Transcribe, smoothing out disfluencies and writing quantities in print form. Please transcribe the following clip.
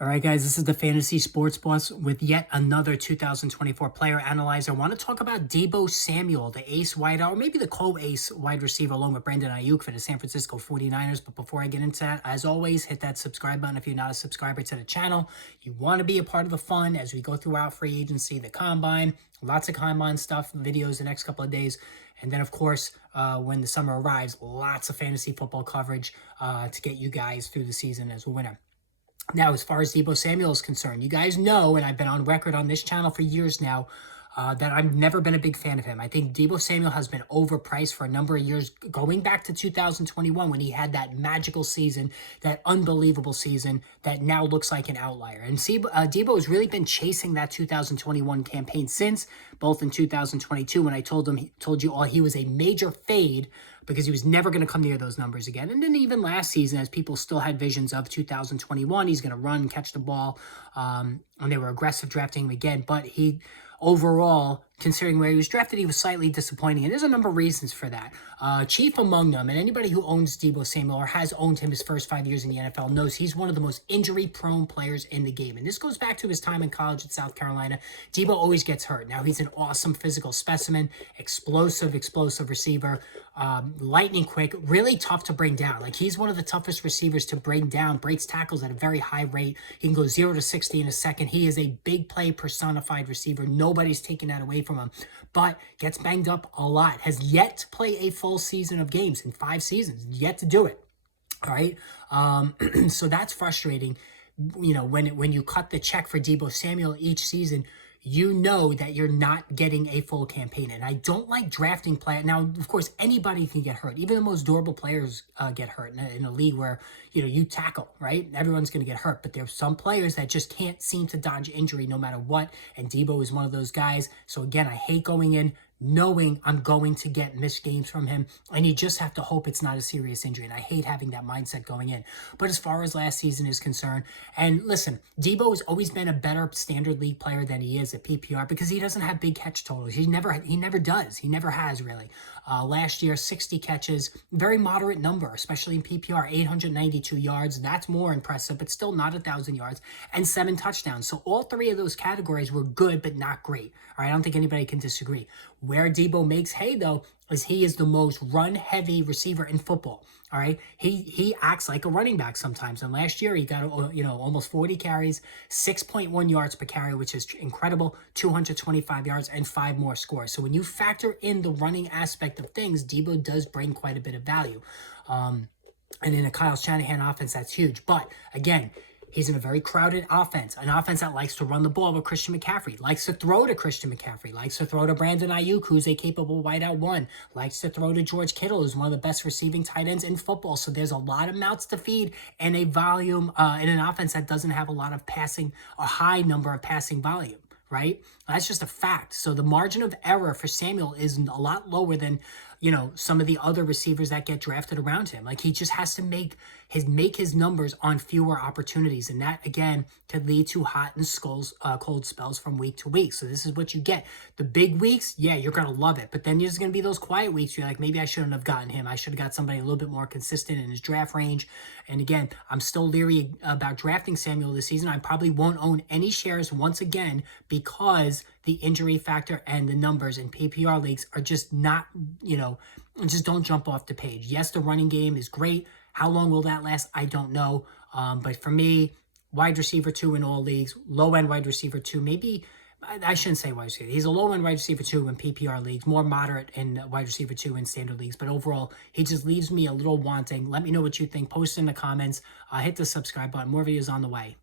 All right, guys, this is the Fantasy Sports Boss with yet another 2024 player analyzer. I want to talk about Deebo Samuel, the ace wideout, or maybe the co-ace wide receiver along with Brandon Ayuk for the San Francisco 49ers. But before I get into that, as always, hit that subscribe button if you're not a subscriber to the channel. You want to be a part of the fun as we go throughout free agency, the combine, lots of combine stuff, videos the next couple of days. And then, of course, when the summer arrives, lots of fantasy football coverage to get you guys through the season as a winner. Now, as far as Deebo Samuel is concerned, you guys know, and I've been on record on this channel for years now, that I've never been a big fan of him. I think Deebo Samuel has been overpriced for a number of years, going back to 2021 when he had that magical season, that unbelievable season that now looks like an outlier. And Deebo has really been chasing that 2021 campaign since, both in 2022 when I told you all he was a major fade because he was never going to come near those numbers again. And then even last season, as people still had visions of 2021, he's going to run, catch the ball, and they were aggressive drafting him again. But he overall, considering where he was drafted, he was slightly disappointing. And there's a number of reasons for that. Chief among them, and anybody who owns Deebo Samuel or has owned him his first 5 years in the NFL knows he's one of the most injury-prone players in the game. And this goes back to his time in college at South Carolina. Deebo always gets hurt. Now, he's an awesome physical specimen, explosive receiver, lightning quick, really tough to bring down. Like, he's one of the toughest receivers to bring down, breaks tackles at a very high rate. He can go 0 to 60 in a second. He is a big play personified receiver. Nobody's taking that away from him, but gets banged up a lot. Has yet to play a full season of games in 5 seasons. Yet to do it. All right. So that's frustrating. You know, when you cut the check for Deebo Samuel each season, you know that you're not getting a full campaign. And I don't like drafting players. Now, of course, anybody can get hurt. Even the most durable players get hurt in a league where, you know, you tackle, right? Everyone's going to get hurt. But there's some players that just can't seem to dodge injury no matter what. And Deebo is one of those guys. So, again, I hate going in knowing I'm going to get missed games from him, and you just have to hope it's not a serious injury, and I hate having that mindset going in. But as far as last season is concerned, and listen, Deebo has always been a better standard league player than he is at PPR because he doesn't have big catch totals. He never does. He never has, really. Last year, 60 catches, very moderate number, especially in PPR, 892 yards. That's more impressive, but still not 1,000 yards, and 7 touchdowns. So all 3 of those categories were good, but not great. All right, I don't think anybody can disagree. Where Deebo makes hay, though, is he is the most run-heavy receiver in football. All right, he acts like a running back sometimes. And last year he got almost 40 carries, 6.1 yards per carry, which is incredible. 225 yards and 5 more scores. So when you factor in the running aspect of things, Deebo does bring quite a bit of value. And in a Kyle Shanahan offense, that's huge. But again, he's in a very crowded offense, an offense that likes to run the ball with Christian McCaffrey, likes to throw to Christian McCaffrey, likes to throw to Brandon Ayuk, who's a capable wideout one, likes to throw to George Kittle, who's one of the best receiving tight ends in football. So there's a lot of mouths to feed and a volume in an offense that doesn't have a lot of passing, a high number of passing volume. Right? That's just a fact. So the margin of error for Samuel is a lot lower than, you know, some of the other receivers that get drafted around him. Like, he just has to make his numbers on fewer opportunities. And that, again, could lead to hot and cold spells from week to week. So this is what you get. The big weeks, yeah, you're going to love it. But then there's going to be those quiet weeks. You're like, maybe I shouldn't have gotten him. I should have got somebody a little bit more consistent in his draft range. And again, I'm still leery about drafting Samuel this season. I probably won't own any shares once again because the injury factor and the numbers in PPR leagues are just not, you know, just don't jump off the page. Yes, the running game is great. How long will that last? I don't know. But for me, wide receiver 2 in all leagues, low-end wide receiver 2, maybe, I shouldn't say wide receiver. He's a low-end wide receiver 2 in PPR leagues, more moderate in wide receiver 2 in standard leagues. But overall, he just leaves me a little wanting. Let me know what you think. Post in the comments. Hit the subscribe button. More videos on the way.